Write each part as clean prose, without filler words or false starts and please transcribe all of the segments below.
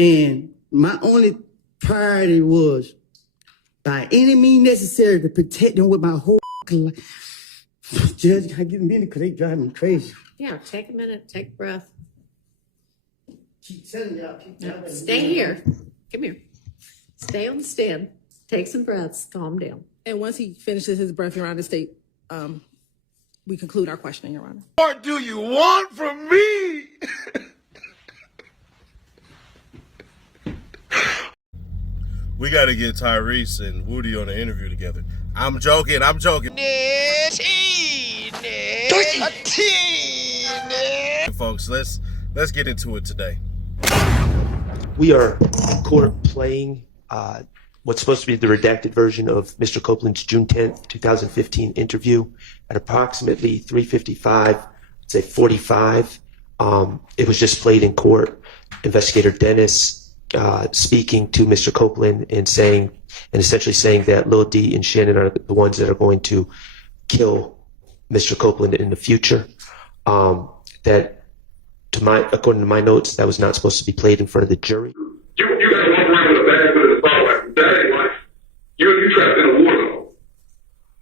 And my only priority was, by any means necessary, to protect them with my whole life. Judge, I get a minute because they drive me crazy. Yeah, take a minute, take a breath. Keep telling y'all, Stay here. Come here. Stay on the stand. Take some breaths. Calm down. And once he finishes his breath, Your Honor, state, we conclude our questioning, Your Honor. What do you want from me? We got to get Tyrese and Woody on the interview together. I'm joking. Folks, let's get into it today. We are in court playing what's supposed to be the redacted version of Mr. Copeland's June 10th, 2015 interview at approximately 3:55, say 45. It was just played in court. Investigator Dennis speaking to Mr. Copeland and essentially saying that Lil D and Shannon are the ones that are going to kill Mr. Copeland in the future. That, according to my notes, that was not supposed to be played in front of the jury. You got to walk around with a bag full of assault weapons. That ain't life. You trapped in a war zone.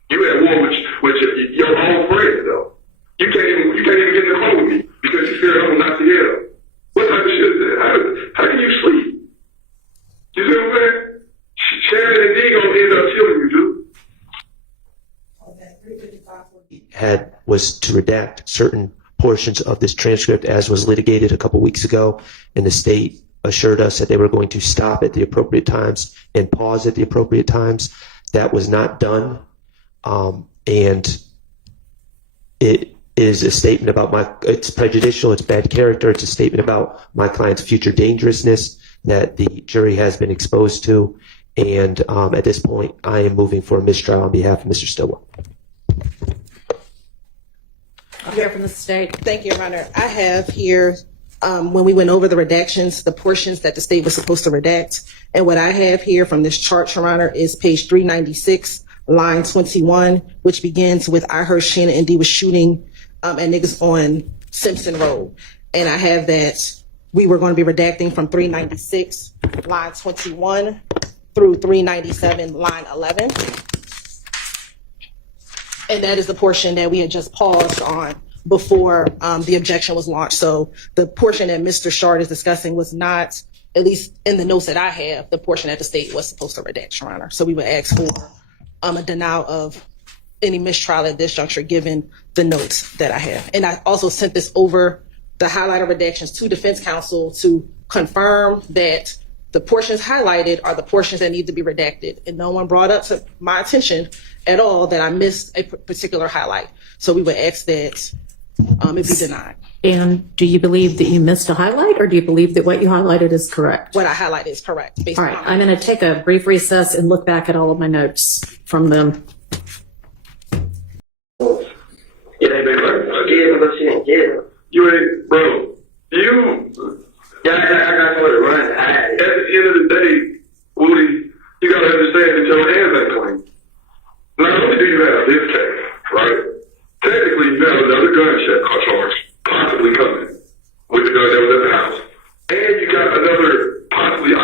You at war with your own friends, though. You can't even get in the car with me because you fear I'm not here. What type of shit is that? How can you sleep? You see what I'm saying? Shannon and D gonna end up killing you, dude. Was to redact certain portions of this transcript as was litigated a couple weeks ago, and the state assured us that they were going to stop at the appropriate times and pause at the appropriate times. That was not done, and it is a statement about it's prejudicial, it's bad character, it's a statement about my client's future dangerousness that the jury has been exposed to, and at this point I am moving for a mistrial on behalf of Mr. Stillwell. I'll hear from the state. Thank you, Your Honor. I have here, when we went over the redactions, the portions that the state was supposed to redact. And what I have here from this chart, Your Honor, is page 396, line 21, which begins with, I heard Shannon and D was shooting at niggas on Simpson Road. And I have that we were going to be redacting from 396, line 21, through 397, line 11. And that is the portion that we had just paused on before the objection was launched. So the portion that Mr. Shard is discussing was not, at least in the notes that I have, the portion that the state was supposed to redact, Your Honor. So we would ask for a denial of any mistrial at this juncture, given the notes that I have. And I also sent this over, the highlighted redactions, to defense counsel to confirm that the portions highlighted are the portions that need to be redacted. And no one brought up to my attention at all that I missed a particular highlight. So we would ask that it be denied. And do you believe that you missed a highlight, or do you believe that what you highlighted is correct? What I highlighted is correct. All right, I'm going to take a brief recess and look back at all of my notes from them. Yeah, baby. You ain't, bro. Yeah, I got to run. At the end of the day, Woody, you got to understand that your hands ain't clean. Not only do you have this case, right? Technically, you have another gunshot charge possibly coming with the gun that was at the house. And you got another possibly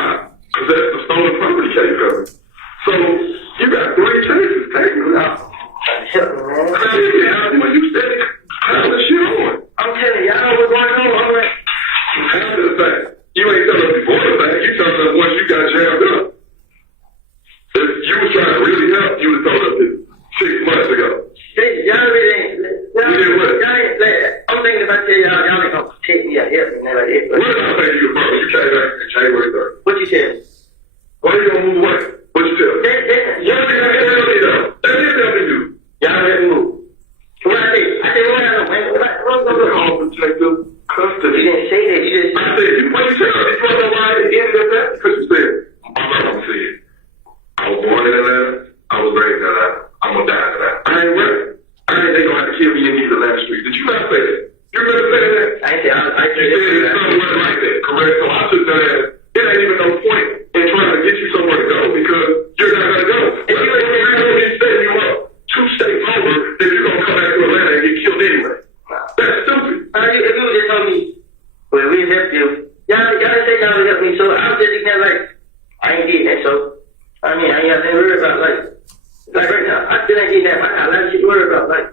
possessed of stolen property case coming. So you got 3 cases technically out. When you steady piling shit on. I'm telling y'all what's going on. After the fact, you to help me. So I'm just looking at like, I ain't getting that. So, I mean, I ain't got nothing to worry about. Like right now, I still ain't getting that. I got a lot of shit to worry about. Like,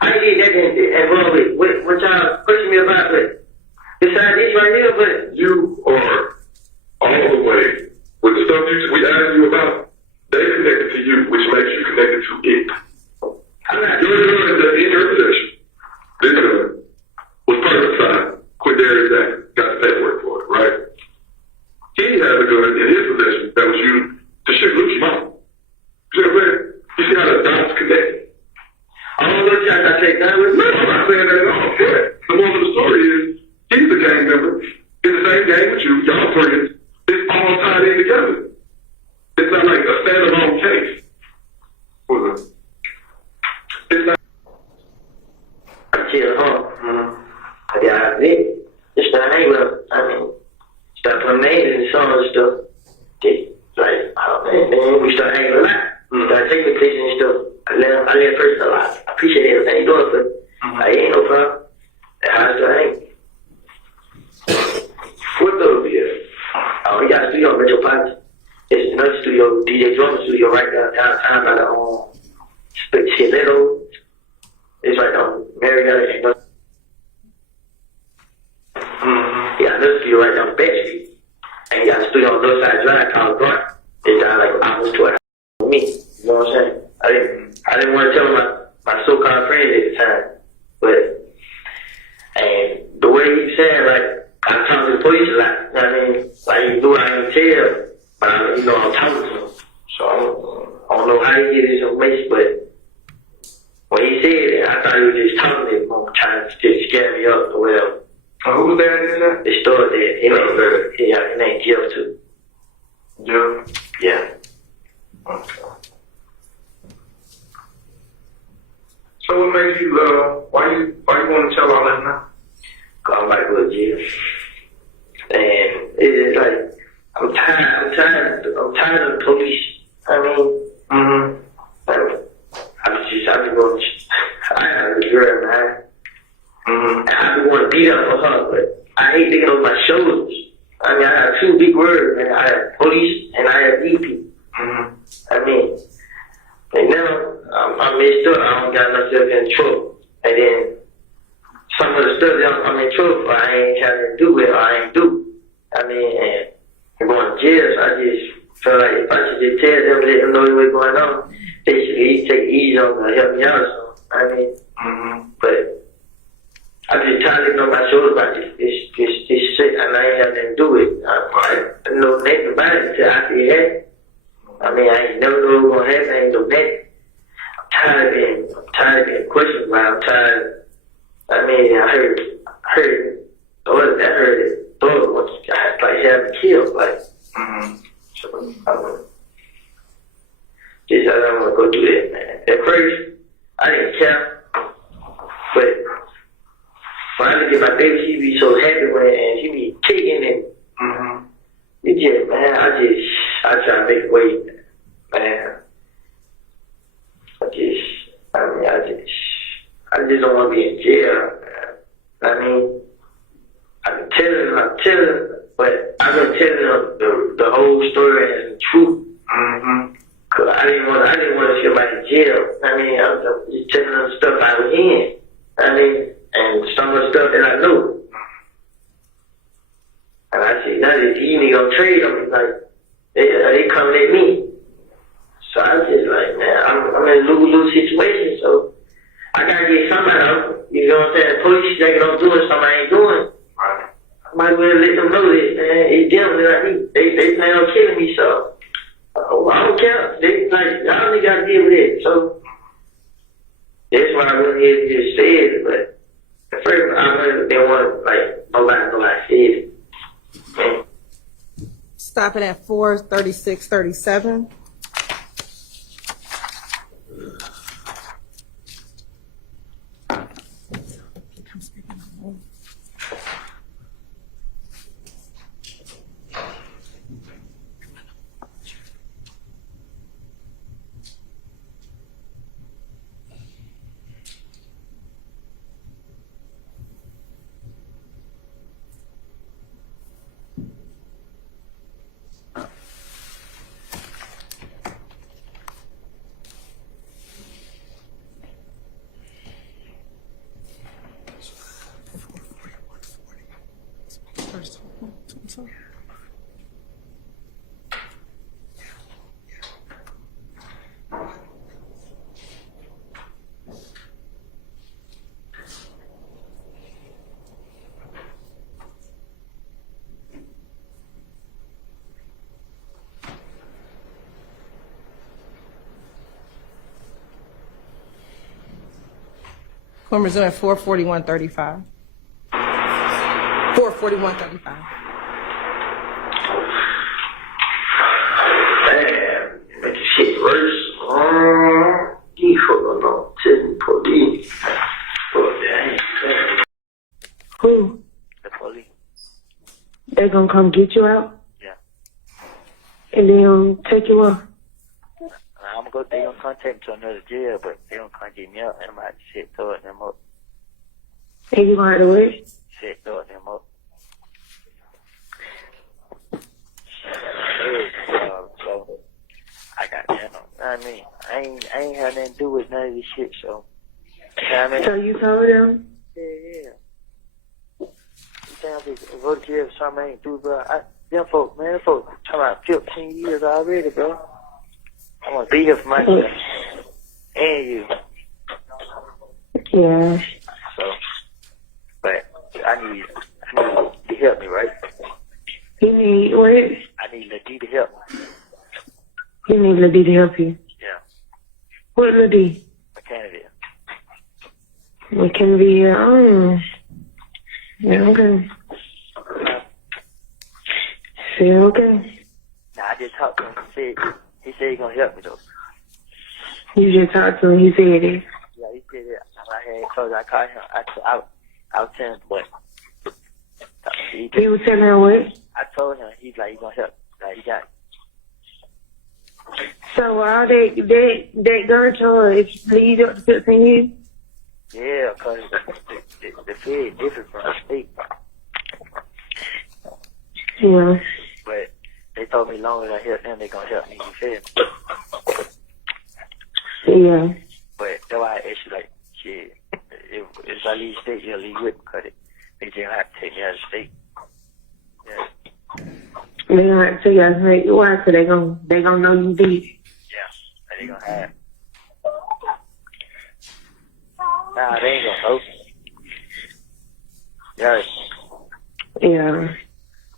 I ain't getting that involved with what y'all pushing me about. But besides this right here, but You are all the way with the stuff we asked you about. They connected to you, which makes you connected to it. I'm not You're doing doing that in your possession. This was perfect time. Quit there and that. Got the paperwork for it, right? He has a gun in his possession that was used to shoot Lucci mom. You see what I'm saying? You see how the dots connect? I don't know if y'all got that gun with me. No, I'm not saying that at all. But the moral of the story is, he's a gang member in the same gang with you. Y'all friends. It's all tied in together. It's not like a standalone case. It's not. Chill, huh? Yeah, I admit, just to hang with him. I mean, start putting names in the song and stuff. Like, oh man, we start hanging a lot. Start taking pictures and stuff. I let a person know. I appreciate everything you doing for me. Like, ain't no problem. That's how I start hanging. What though, yeah? Oh, we got a studio in Metro Pocket. It's another studio, DJ Drummer studio right downtown by the Stiletto. It's right on Marietta. Yeah, another studio right down Beck Street. And you got a studio on Northside Drive called Grunt. It's down like almost 2 hours from me. You know what I'm saying? I didn't want to tell my so-called friends at the time. But, and the way he said, like, I talk to the police a lot. You know what I mean? Like, you do, I ain't tell. But, I'm talking to him. So, I don't know how he get his information, but when he said it, I thought he was just talking to him, trying to scare me up or whatever. Who was there in that? The store there. His name Jeff too. Jeff? Yeah. Okay. So what made you, why you want to tell all that now? Cause I'm like, look, Jeff. And it's just like, I'm tired of the police. I mean, I've been going, I have a girl, man. And I be want to beat up for her, but I hate thinking on my shoulders. I mean, I have 2 big words, man. I have police and I have EP. I mean, and now I'm messed up. I don't got myself in trouble. And then some of the stuff that I'm in trouble for, I ain't trying to do it or I ain't do. I mean, and I'm going to jail, so I just feel like if I should just tell them, let them know what's going on, they should at least take it easy on me and help me out or something. I mean, but I just tired of looking on my shoulders about this shit, and I ain't have nothing to do with it. I know nothing about it until after it happened. I mean, I ain't never know what was gonna happen. I ain't know nothing. I'm tired of being questioned about. I'm tired. I mean, I heard it. I heard it. Daughter was like having killed. Like, so I don't want to go do that, man. At first, I didn't care, but when I look at my baby, she be so happy and she be kicking and it just, man, I try to make a way, man. I just don't want to be in jail, man. I mean, I'm telling, but I've been telling them the whole story and the truth. Cause I didn't want to feel like in jail. I mean, I'm just telling them stuff I was in. I mean, and some of the stuff that I know. And I said, now that these niggas gonna trade them, like, they coming at me. So I was just like, man, I'm in a lose-lose situation, so I gotta get somebody out. You know what I'm saying? Police thinking I'm doing something I ain't doing. I might as well let them know that, man, it's them that I need. They plan on killing me, so I don't care. They like, y'all niggas gotta deal with it. So that's why I went ahead and just said it, but at first I really didn't want like nobody said it. Man. Stop it at 4:36:37. Court resume at 4:41:35. 4:41:35. Damn, make the shit worse. You fucking know, telling police. Oh, damn. Who? The police. They gonna come get you out? Yeah. And then take you up? I'm gonna go. They gonna contact me to another jail, but they gonna come get me up, and I'm gonna have to sit toward them up. And you gonna have to wait? Sit toward them up. So I got them. I mean, I ain't had nothing to do with none of this shit. So, you know what I mean? So you told them? Yeah. You think I go to jail for something I ain't do, bro? Them folks talking about 15 years already, bro. I'm gonna be here for myself and you. Yeah. So, but I need to help me, right? You need what? I need Lady to help me. You need Lady to help you. Yeah, What Lady? my candidate. What can be yeah, okay. See, okay. Now I just talked to him. He said he gonna help me though. You just talked to him, he said it. Yeah, he said it. I had close. I called him. I was telling him what. He was telling her what? I told him he's like he gonna help. Like he got. So all that gun charge lead up to 15 years? Yeah, cause the fed different from the state. Yeah. But they told me as long as I help them, they gonna help me. You feel me? Yeah. But that's why I asked you, like, shit, if I leave state, you'll leave with me, cause they just have to take me out of state. Yeah. They gonna have to tell you how to make it. Why? So they gonna know you did. Yeah. And they gonna have. Nah, they ain't gonna know. Yeah. Yeah.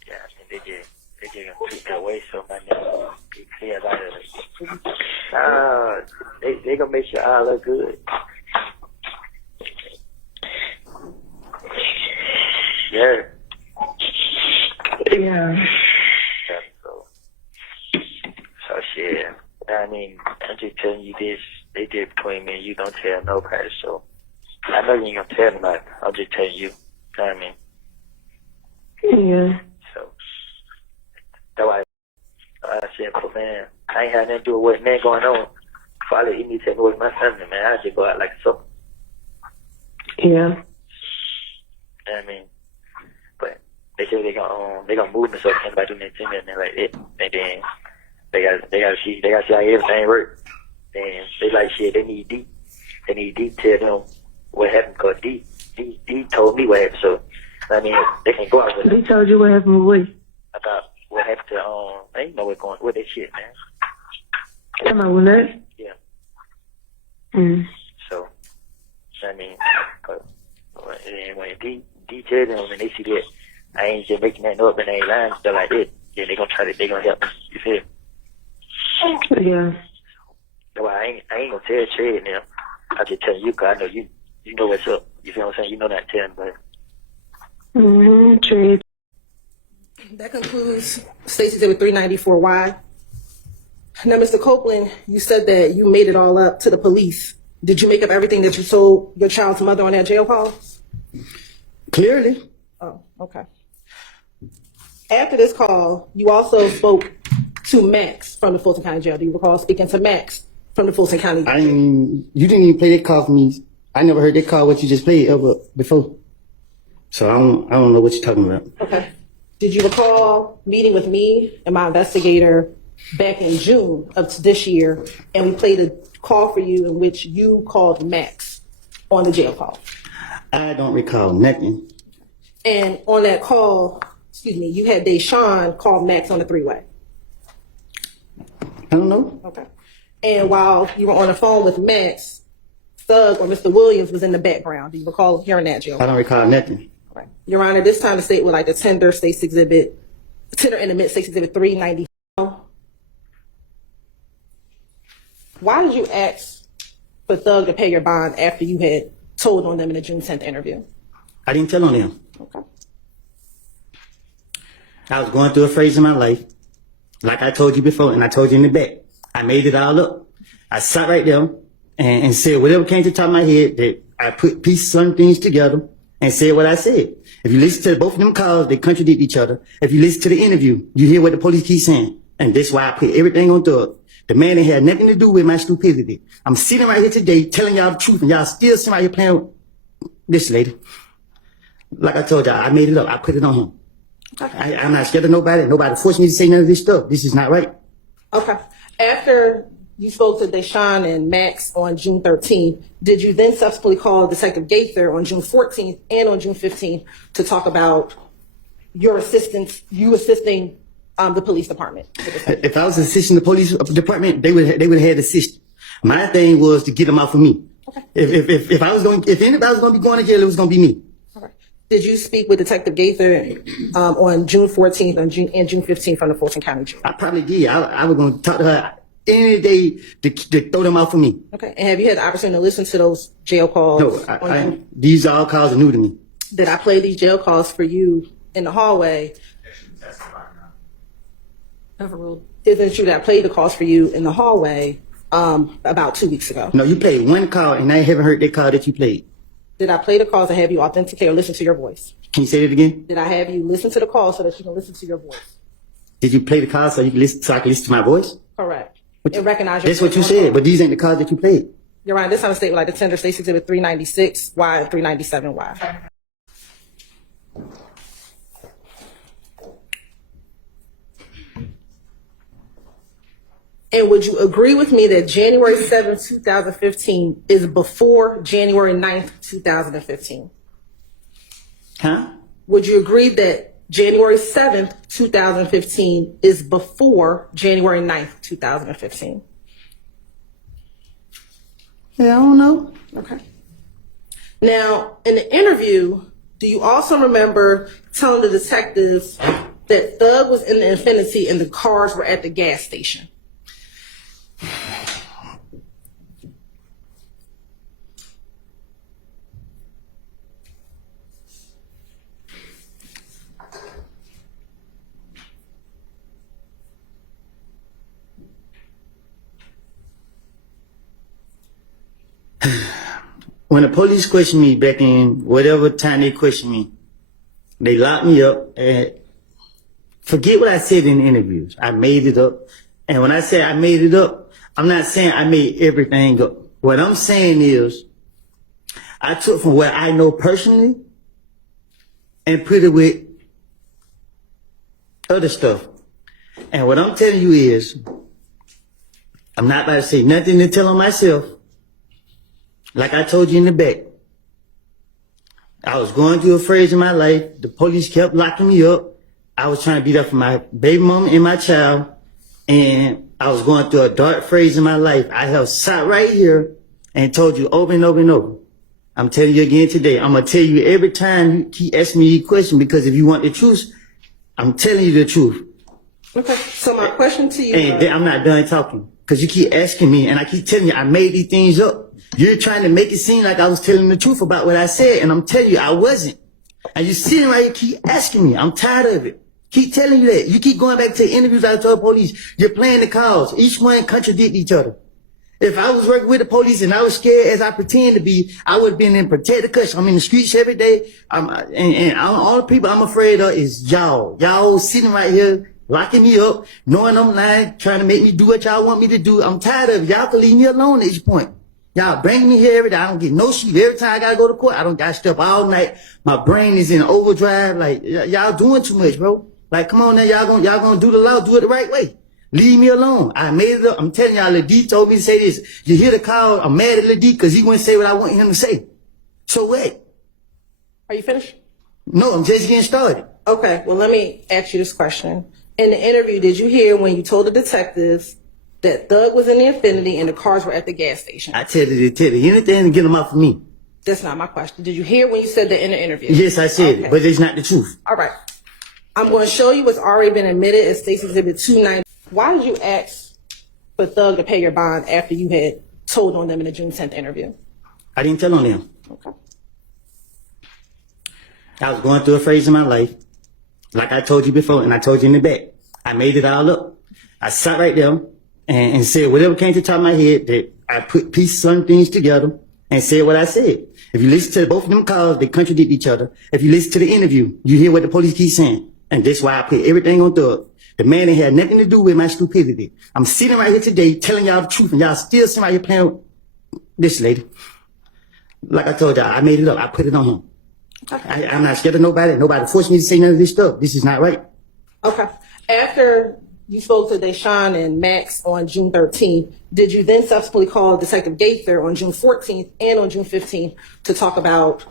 Yeah, they just gonna treat me away so my name be clear out of it. They gonna make sure I look good. Yeah. Yeah. So shit. I mean, I'm just telling you this. They did between me and you. Don't tell nobody. So I know you ain't gonna tell nobody. I'm just telling you. You know what I mean? Yeah. So that's why I said, but man, I ain't had nothing to do with what man going on. If I let you tell me with my family, man, I just go out like a sucker. Yeah. You know what I mean? But they say they gonna move me so anybody do anything to me and then like it. And then they gotta see how everything works. And they like shit, they need D to tell them what happened, cause D told me what happened, so I mean they can go out with They it. told you what happened with About what happened to they know what's going with that shit, man. Come on with that? Yeah. So I mean, when D tell them and they see that I ain't just making that up and I ain't lying stuff like that, then they gonna help me. You feel? Yeah. No, I ain't gonna tell Trey now. I just tell you, cause I know you know what's up. You feel what I'm saying? You know not telling, but. True. That concludes Stacey Exhibit 394Y. Now, Mr. Copeland, you said that you made it all up to the police. Did you make up everything that you told your child's mother on that jail call? Clearly. Oh, okay. After this call, you also spoke to Max from the Fulton County Jail. Do you recall speaking to Max from the Fulton County Jail? You didn't even play that call for me. I never heard that call what you just played ever before. So I don't know what you're talking about. Okay. Did you recall meeting with me and my investigator back in June of this year, and we played a call for you in which you called Max on the jail call? I don't recall nothing. And on that call, you had Deshaun call Max on the three-way. I don't know. Okay. And while you were on the phone with Max, Thug or Mr. Williams was in the background. Do you recall hearing that, Joe? I don't recall nothing. Right. Your Honor, this time the state would like the tender and admit State's Exhibit 390. Why did you ask for Thug to pay your bond after you had told on them in the June 10th interview? I didn't tell on them. Okay. I was going through a phase in my life, like I told you before, and I told you in the back. I made it all up. I sat right there and said whatever came to the top of my head, that I put pieces, some things together, and said what I said. If you listen to both of them calls, they contradict each other. If you listen to the interview, you hear what the police keep saying. And that's why I put everything on Thug. The man that had nothing to do with my stupidity. I'm sitting right here today telling y'all the truth, and y'all still sitting right here playing with this lady. Like I told y'all, I made it up. I put it on him. Okay. I'm not scared of nobody. Nobody forced me to say none of this stuff. This is not right. Okay. After you spoke to Deshaun and Max on June 13th, did you then subsequently call Detective Gaither on June 14th and on June 15th to talk about you assisting the police department? If I was assisting the police department, they would have had assistance. My thing was to get them out for me. Okay. If anybody was going to be going to jail, it was going to be me. Okay. Did you speak with Detective Gaither on June 14th and June 15th from the Fulton County Jail? I probably did. I was going to talk to her any day to throw them out for me. Okay. And have you had the opportunity to listen to those jail calls? No, these all calls are new to me. Did I play these jail calls for you in the hallway? Overruled. Isn't it true that I played the calls for you in the hallway about 2 weeks ago? No, you played one call, and I haven't heard that call that you played. Did I play the calls and have you authenticate or listen to your voice? Can you say that again? Did I have you listen to the call so that you can listen to your voice? Did you play the call so you can listen, so I can listen to my voice? Correct. And recognize your That's what you said, but these ain't the calls that you played. Your Honor, this time the state would like to tender State's Exhibit 396Y and 397Y. And would you agree with me that January 7th, 2015 is before January 9th, 2015? Huh? Would you agree that January 7th, 2015 is before January 9th, 2015? Yeah, I don't know. Okay. Now, in the interview, do you also remember telling the detectives that Thug was in the Infinity and the cars were at the gas station? When the police questioned me back in whatever time they questioned me, they locked me up and forget what I said in the interviews. I made it up. And when I say I made it up, I'm not saying I made everything up. What I'm saying is I took from what I know personally and put it with other stuff. And what I'm telling you is I'm not about to say nothing to tell on myself. Like I told you in the back, I was going through a phase in my life. The police kept locking me up. I was trying to be there for my baby mama and my child. And I was going through a dark phase in my life. I have sat right here and told you over and over and over. I'm telling you again today. I'm going to tell you every time you keep asking me a question, because if you want the truth, I'm telling you the truth. Okay, so my question to you... And I'm not done talking, because you keep asking me, and I keep telling you I made these things up. You're trying to make it seem like I was telling the truth about what I said, and I'm telling you I wasn't. And you're sitting right here, keep asking me. I'm tired of it. Keep telling you that. You keep going back to interviews I told police. You're playing the calls. Each one contradict each other. If I was working with the police and I was scared as I pretend to be, I would have been in protective custody. I'm in the streets every day. And all the people I'm afraid of is y'all. Y'all sitting right here, locking me up, knowing I'm lying, trying to make me do what y'all want me to do. I'm tired of it. Y'all can leave me alone at this point. Y'all bring me here every day. I don't get no sleep. Every time I gotta go to court, I don't got step all night. My brain is in overdrive. Like, y'all doing too much, bro. Like, come on now, y'all gonna do the law, do it the right way. Leave me alone. I made it up. I'm telling y'all, Lil D told me to say this. You hear the call, I'm mad at Lil D because he wouldn't say what I want him to say. So what? Are you finished? No, I'm just getting started. Okay, well, let me ask you this question. In the interview, did you hear when you told the detectives that Thug was in the Infinity and the cars were at the gas station? I tell you anything to get them off of me. That's not my question. Did you hear when you said that in the interview? Yes, I said Okay. it, but it's not the truth. All right. I'm going to show you what's already been admitted as State's Exhibit 290. Why did you ask for Thug to pay your bond after you had told on them in the June 10th interview? I didn't tell on them. Okay. I was going through a phase in my life, like I told you before, and I told you in the back. I made it all up. I sat right there and said whatever came to the top of my head, that I put pieces, some things together and said what I said. If you listen to both of them calls, they contradict each other. If you listen to the interview, you hear what the police keep saying. And that's why I put everything on Thug. The man ain't had nothing to do with my stupidity. I'm sitting right here today telling y'all the truth, and y'all still sitting right here playing with this lady. Like I told y'all, I made it up. I put it on him. Okay. I'm not scared of nobody. Nobody forced me to say none of this stuff. This is not right. Okay. After you spoke to Deshaun and Max on June 13th, did you then subsequently call Detective Gaither on June 14th and on June 15th to talk about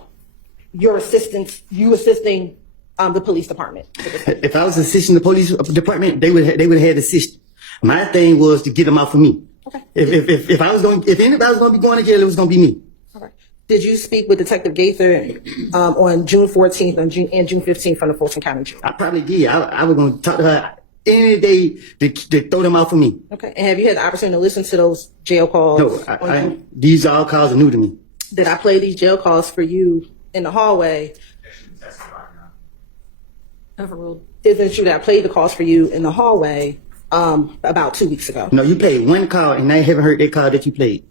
your assistance, you assisting the police department? If I was assisting the police department, they would have had assistance. My thing was to get them out for me. Okay. If anybody was going to be going to jail, it was going to be me. Okay. Did you speak with Detective Gaither on June 14th and June 15th from the Fulton County Jail? I probably did. I was going to talk to her any day to throw them out for me. Okay. And have you had the opportunity to listen to those jail calls? No, these all calls are new to me. Did I play these jail calls for you in the hallway? Overruled. Isn't it true that I played the calls for you in the hallway about 2 weeks ago? No, you played one call, and I haven't heard that call that you played.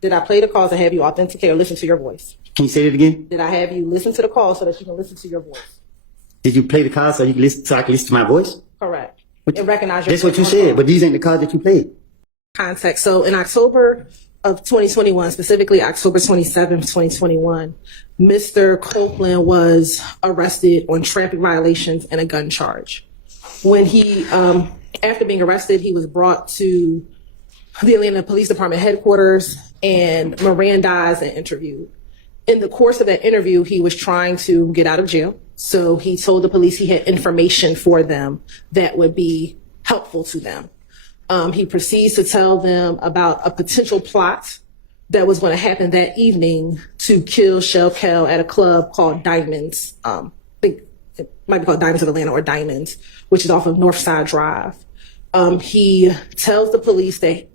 Did I play the calls and have you authenticate or listen to your voice? Can you say that again? Did I have you listen to the call so that you can listen to your voice? Did you play the call so you can listen, so I can listen to my voice? Correct. And recognize your That's what you voice on the said, call. but these ain't the calls that you played. Context. So in October of 2021, specifically October 27th, 2021, Mr. Copeland was arrested on traffic violations and a gun charge. When he, after being arrested, he was brought to the Atlanta Police Department headquarters and Mirandized and interviewed. In the course of that interview, he was trying to get out of jail. So he told the police he had information for them that would be helpful to them. He proceeds to tell them about a potential plot that was going to happen that evening to kill Shell Kel at a club called Diamonds. I think it might be called Diamonds of Atlanta or Diamonds, which is off of Northside Drive. He tells the police that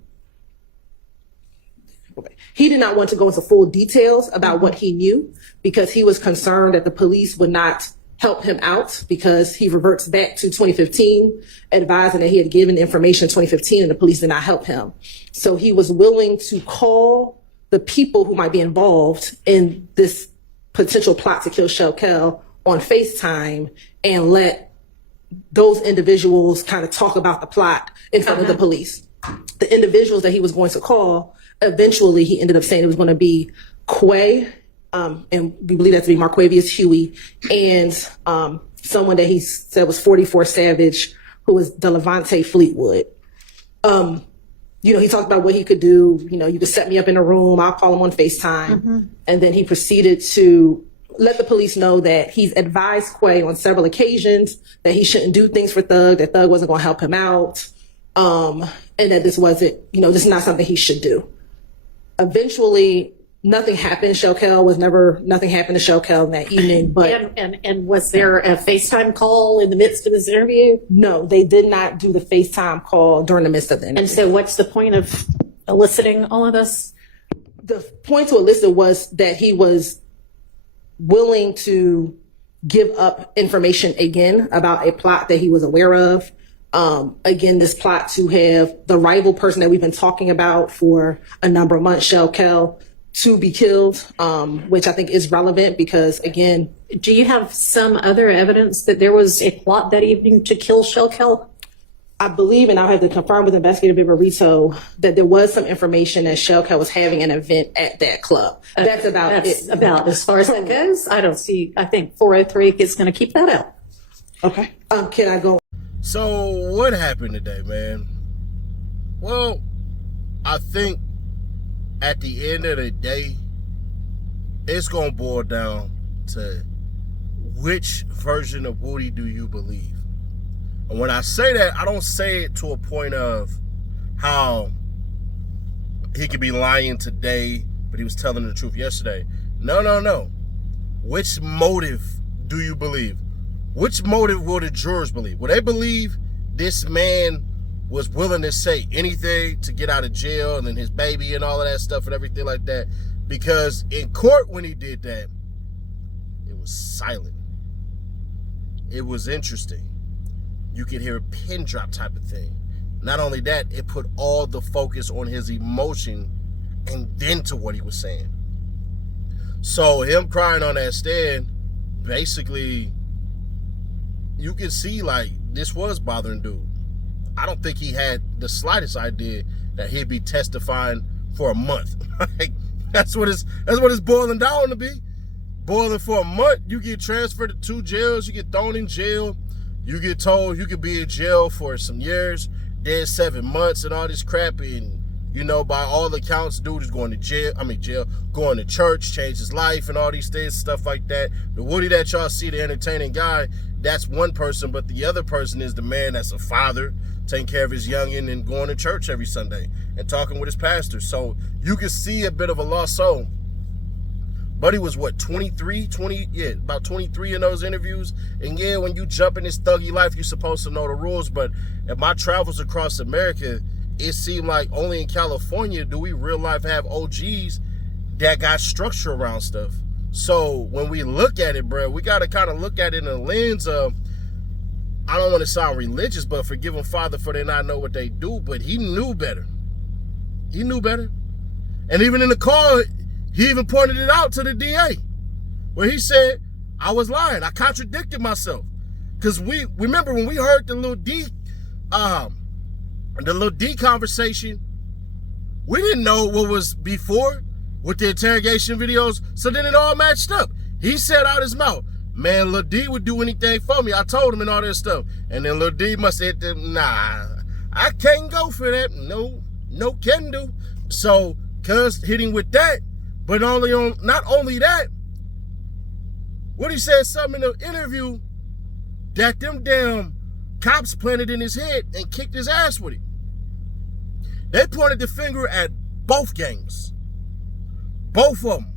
he did not want to go into full details about what he knew because he was concerned that the police would not help him out because he reverts back to 2015, advising that he had given information in 2015 and the police did not help him. So he was willing to call the people who might be involved in this potential plot to kill Shell Kel on FaceTime and let those individuals kind of talk about the plot in front of the police. The individuals that he was going to call, eventually he ended up saying it was going to be Quay, and we believe that to be Marquavius Huey, and someone that he said was 44 Savage, who was Delevante Fleetwood. He talked about what he could do. You could set me up in a room, I'll call him on FaceTime. Mm-hmm. And then he proceeded to let the police know that he's advised Quay on several occasions that he shouldn't do things for Thug, that Thug wasn't going to help him out, and that this wasn't, this is not something he should do. Eventually, nothing happened. Nothing happened to Shell Kel that evening. But and was there a FaceTime call in the midst of this interview? No, they did not do the FaceTime call during the midst of the interview. And so what's the point of eliciting all of this? The point to elicit was that he was willing to give up information again about a plot that he was aware of. Again, this plot to have the rival person that we've been talking about for a number of months, Shell Kel, to be killed, which I think is relevant because, again... Do you have some other evidence that there was a plot that evening to kill Shell Kel? I believe, and I'll have to confirm with Investigator Viverito, that there was some information that Shell Kel was having an event at that club. That's about it. About as far as that goes. I think 403 is going to keep that out. Okay. Can I go? So what happened today, man? Well, I think at the end of the day, it's going to boil down to which version of Woody do you believe? And when I say that, I don't say it to a point of how he could be lying today, but he was telling the truth yesterday. No. Which motive do you believe? Which motive will the jurors believe? Will they believe this man was willing to say anything to get out of jail and then his baby and all of that stuff and everything like that? Because in court when he did that, it was silent. It was interesting. You could hear a pin drop type of thing. Not only that, it put all the focus on his emotion and then to what he was saying. So him crying on that stand, basically, you can see like this was bothering dude. I don't think he had the slightest idea that he'd be testifying for a month. Like, that's what it's boiling down to be. Boiling for a month, you get transferred to 2 jails, you get thrown in jail, you get told you could be in jail for some years, then 7 months and all this crap, and you know, by all accounts, dude is going to jail, going to church, changed his life and all these things, stuff like that. The Woody that y'all see, the entertaining guy, that's one person, but the other person is the man that's a father, taking care of his youngin' and going to church every Sunday and talking with his pastor. So you can see a bit of a lost soul. Buddy was what, 23, about 23 in those interviews. And yeah, when you jump in this thuggy life, you're supposed to know the rules. But in my travels across America, it seemed like only in California do we real life have OGs that got structure around stuff. So when we look at it, bro, we got to kind of look at it in a lens of, I don't want to sound religious, but forgive them, Father, for they not know what they do. But he knew better. He knew better. And even in the call, he even pointed it out to the DA, where he said, I was lying. I contradicted myself. Because we remember when we heard the little D conversation, we didn't know what was before with the interrogation videos. So then it all matched up. He said out his mouth, man, Lil D would do anything for me. I told him and all that stuff. And then Lil D must have said, nah, I can't go for that. No can do. So, cuz hit him with that. But not only that, Woody said something in the interview that them damn cops planted in his head and kicked his ass with it. They pointed the finger at both gangs. Both of them.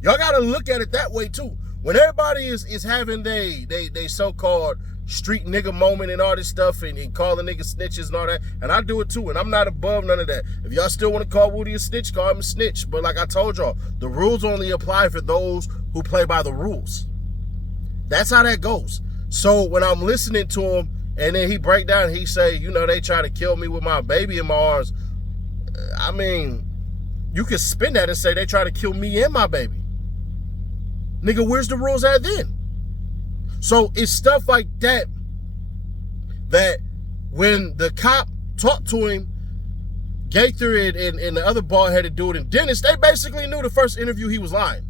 Y'all got to look at it that way too. When everybody is having they so-called street nigga moment and all this stuff and calling niggas snitches and all that, and I do it too, and I'm not above none of that. If y'all still want to call Woody a snitch, call him a snitch. But like I told y'all, the rules only apply for those who play by the rules. That's how that goes. So when I'm listening to him, and then he break down, he say, you know, they try to kill me with my baby in my arms. I mean, you can spin that and say they try to kill me and my baby. Nigga, where's the rules at then? So it's stuff like that when the cop talked to him, Gaither and the other bald-headed dude and Dennis, they basically knew the first interview he was lying.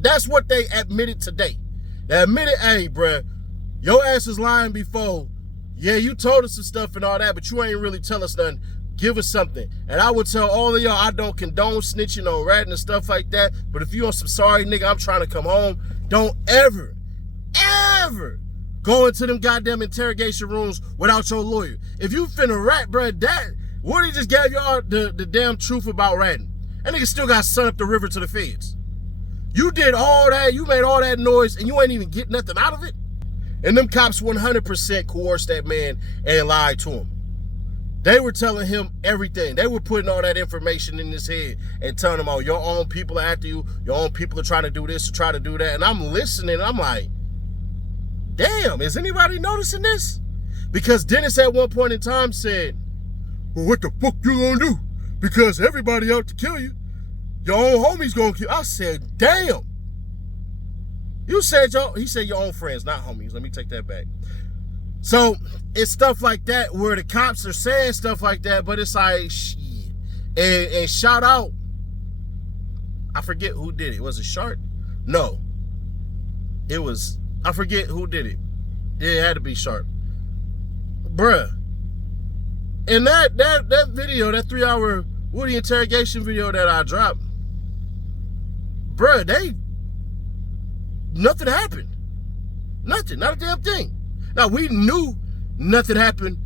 That's what they admitted today. They admitted, hey, bruh, your ass is lying before. Yeah, you told us some stuff and all that, but you ain't really tell us nothing. Give us something. And I would tell all of y'all, I don't condone snitching on ratting and stuff like that. But if you on some sorry nigga, I'm trying to come home, don't ever go into them goddamn interrogation rooms without your lawyer. If you finna rat, bruh, that Woody just gave y'all the damn truth about ratting. That nigga still got sent up the river to the feds. You did all that, you made all that noise, and you ain't even get nothing out of it. And them cops 100% coerced that man and lied to him. They were telling him everything. They were putting all that information in his head and telling him, oh, your own people are after you. Your own people are trying to do this or try to do that. And I'm listening. I'm like, damn, is anybody noticing this? Because Dennis at one point in time said, well, what the fuck you gonna do? Because everybody out to kill you. Your own homies gonna kill. I said, damn. You said he said your own friends, not homies. Let me take that back. So it's stuff like that where the cops are saying stuff like that, but it's like shit. And shout out, I forget who did it. Was it Shark? No. It was, I forget who did it. It had to be Shark. Bruh. And that video, that 3-hour Woody interrogation video that I dropped, bruh, nothing happened. Nothing, not a damn thing. Now, we knew nothing happened,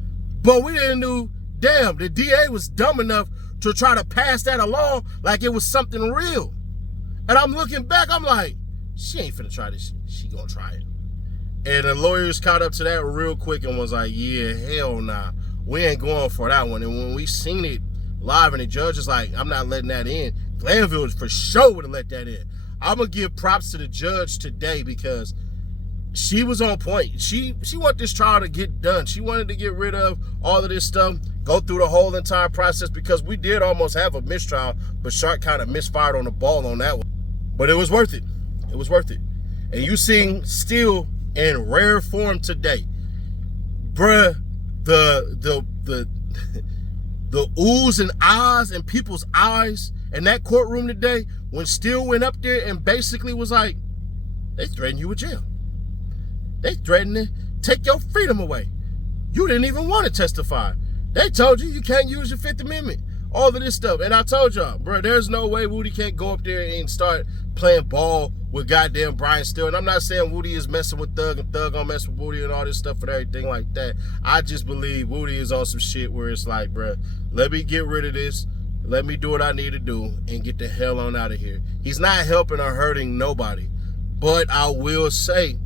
but we didn't know, damn, the DA was dumb enough to try to pass that along like it was something real. And I'm looking back, I'm like, she ain't finna try this shit. She gonna try it. And the lawyers caught up to that real quick and was like, yeah, hell nah. We ain't going for that one. And when we seen it live and the judge was like, I'm not letting that in, Glanville for sure would have let that in. I'm gonna give props to the judge today because she was on point. She wanted this trial to get done. She wanted to get rid of all of this stuff, go through the whole entire process, because we did almost have a mistrial, but Shark kind of misfired on the ball on that one. But it was worth it. It was worth it. And you seeing still in rare form today, bruh, the oohs and ahs in people's eyes in that courtroom today when Steele went up there and basically was like, they threatened you with jail. They threatened to take your freedom away. You didn't even want to testify. They told you can't use your Fifth Amendment. All of this stuff. And I told y'all, bro, there's no way Woody can't go up there and start playing ball with goddamn Brian Steele. And I'm not saying Woody is messing with Thug and Thug gonna mess with Woody and all this stuff and everything like that. I just believe Woody is on some shit where it's like, bro, let me get rid of this. Let me do what I need to do and get the hell on out of here. He's not helping or hurting nobody. But I will say,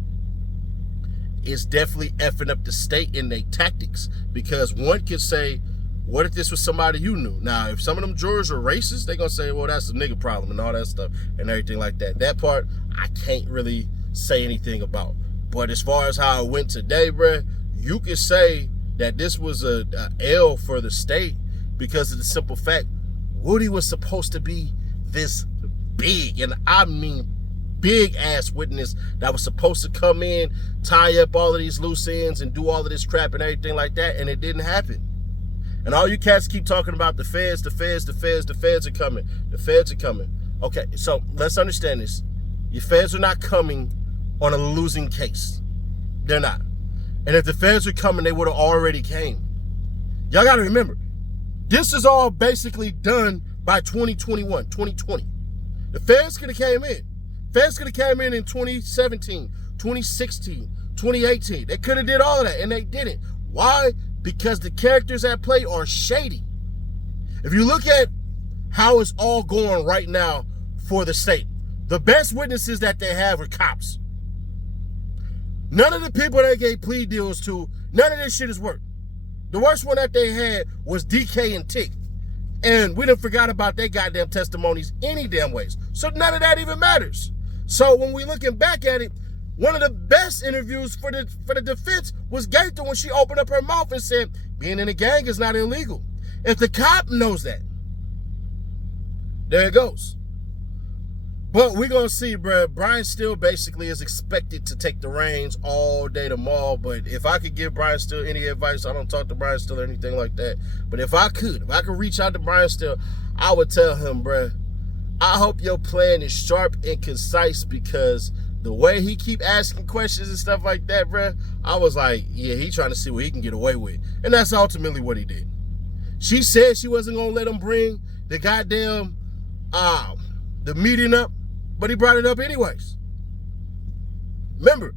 it's definitely effing up the state in their tactics, because one could say, what if this was somebody you knew? Now, if some of them jurors are racist, they're going to say, well, that's a nigga problem and all that stuff and everything like that. That part, I can't really say anything about. But as far as how it went today, bruh, you could say that this was a L for the state because of the simple fact, Woody was supposed to be this big, and I mean big ass witness that was supposed to come in, tie up all of these loose ends and do all of this crap and everything like that, and it didn't happen. And all you cats keep talking about the feds are coming. The feds are coming. Okay, so let's understand this. Your feds are not coming on a losing case. They're not. And if the feds are coming, they would have already came. Y'all got to remember, this is all basically done by 2021, 2020. The feds could have came in. Feds could have came in 2017, 2016, 2018. They could have did all of that, and they didn't. Why? Because the characters at play are shady. If you look at how it's all going right now for the state, the best witnesses that they have are cops. None of the people they gave plea deals to, none of this shit has worked. The worst one that they had was DK and Tick. And we done forgot about their goddamn testimonies any damn ways. So none of that even matters. So when we looking back at it, one of the best interviews for the defense was Gaither when she opened up her mouth and said, being in a gang is not illegal. If the cop knows that, there it goes. But we're going to see, bro. Brian Steele basically is expected to take the reins all day tomorrow. But if I could give Brian Steele any advice, I don't talk to Brian Steele or anything like that. But if I could reach out to Brian Steele, I would tell him, bro, I hope your plan is sharp and concise, because the way he keep asking questions and stuff like that, bro, I was like, yeah, he trying to see what he can get away with. And that's ultimately what he did. She said she wasn't going to let him bring the goddamn, the meeting up, but he brought it up anyways. Remember,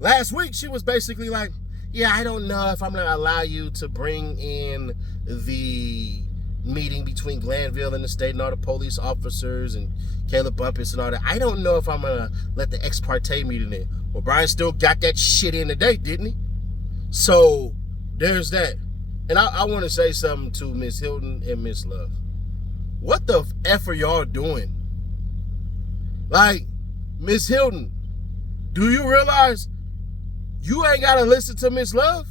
last week she was basically like, yeah, I don't know if I'm going to allow you to bring in the meeting between Glanville and the state and all the police officers and Caleb Bumpus and all that. I don't know if I'm going to let the ex parte meeting in. Well, Brian still got that shit in today, didn't he? So there's that. And I want to say something to Miss Hilton and Miss Love. What the F are y'all doing? Like, Miss Hilton, do you realize you ain't got to listen to Miss Love?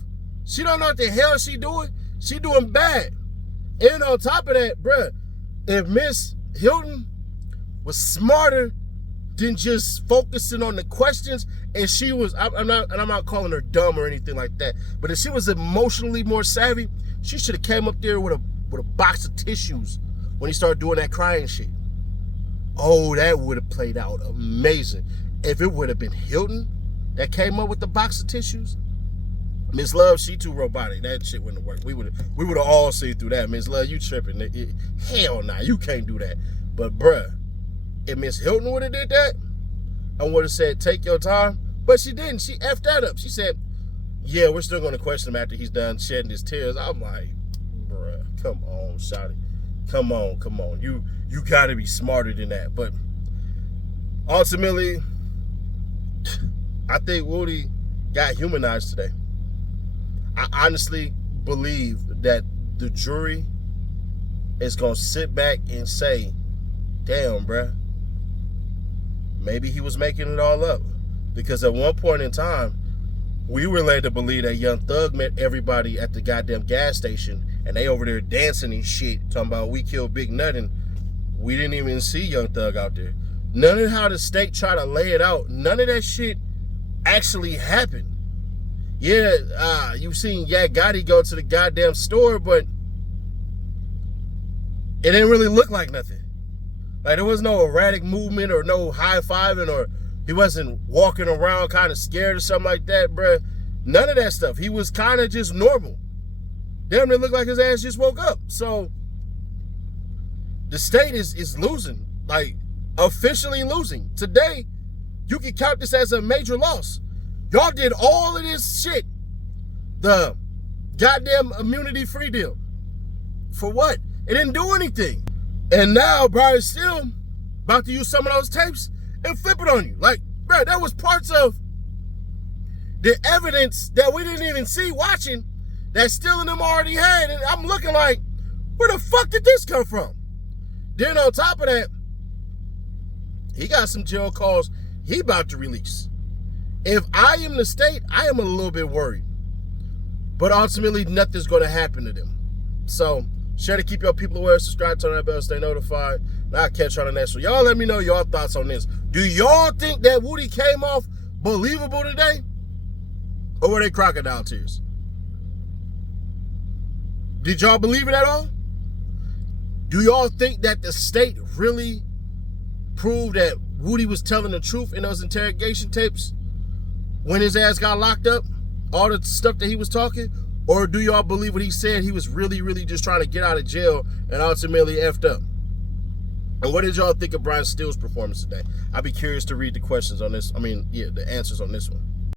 She don't know what the hell she doing. She doing bad. And on top of that, bruh, if Miss Hilton was smarter than just focusing on the questions, and she was, I'm not calling her dumb or anything like that, but if she was emotionally more savvy, she should have came up there with a box of tissues when he started doing that crying shit. Oh, that would have played out amazing. If it would have been Hilton that came up with the box of tissues, Miss Love, she too robotic. That shit wouldn't have worked. We would have all seen through that. Miss Love, you tripping. Hell nah, you can't do that. But bruh, if Miss Hilton would have did that, I would have said, take your time. But she didn't. She effed that up. She said, yeah, we're still going to question him after he's done shedding his tears. I'm like, bruh, come on, shawty. Come on. You got to be smarter than that. But ultimately, I think Woody got humanized today. I honestly believe that the jury is going to sit back and say, damn, bruh, maybe he was making it all up. Because at one point in time, we were led to believe that Young Thug met everybody at the goddamn gas station and they over there dancing and shit, talking about we killed Big Nut, and we didn't even see Young Thug out there. None of how the state tried to lay it out, none of that shit actually happened. Yeah, you've seen Gotti go to the goddamn store, but it didn't really look like nothing. Like, there was no erratic movement or no high-fiving, or he wasn't walking around kind of scared or something like that, bruh. None of that stuff. He was kind of just normal. Damn, it looked like his ass just woke up. So, the state is losing. Like, officially losing. Today, you can count this as a major loss. Y'all did all of this shit. The goddamn immunity-free deal. For what? It didn't do anything. And now Brian Steele about to use some of those tapes and flip it on you. Like, bro, that was parts of the evidence that we didn't even see watching that Steele and them already had. And I'm looking like, where the fuck did this come from? Then on top of that, he got some jail calls he about to release. If I am the state, I am a little bit worried. But ultimately, nothing's going to happen to them. So, share to keep your people aware, subscribe, turn on that bell, stay notified. And I'll catch you on the next one. Y'all let me know your thoughts on this. Do y'all think that Woody came off believable today? Or were they crocodile tears? Did y'all believe it at all? Do y'all think that the state really proved that Woody was telling the truth in those interrogation tapes when his ass got locked up? All the stuff that he was talking? Or do y'all believe what he said? He was really, really just trying to get out of jail and ultimately effed up. And what did y'all think of Brian Steele's performance today? I'd be curious to read the questions on this. The answers on this one.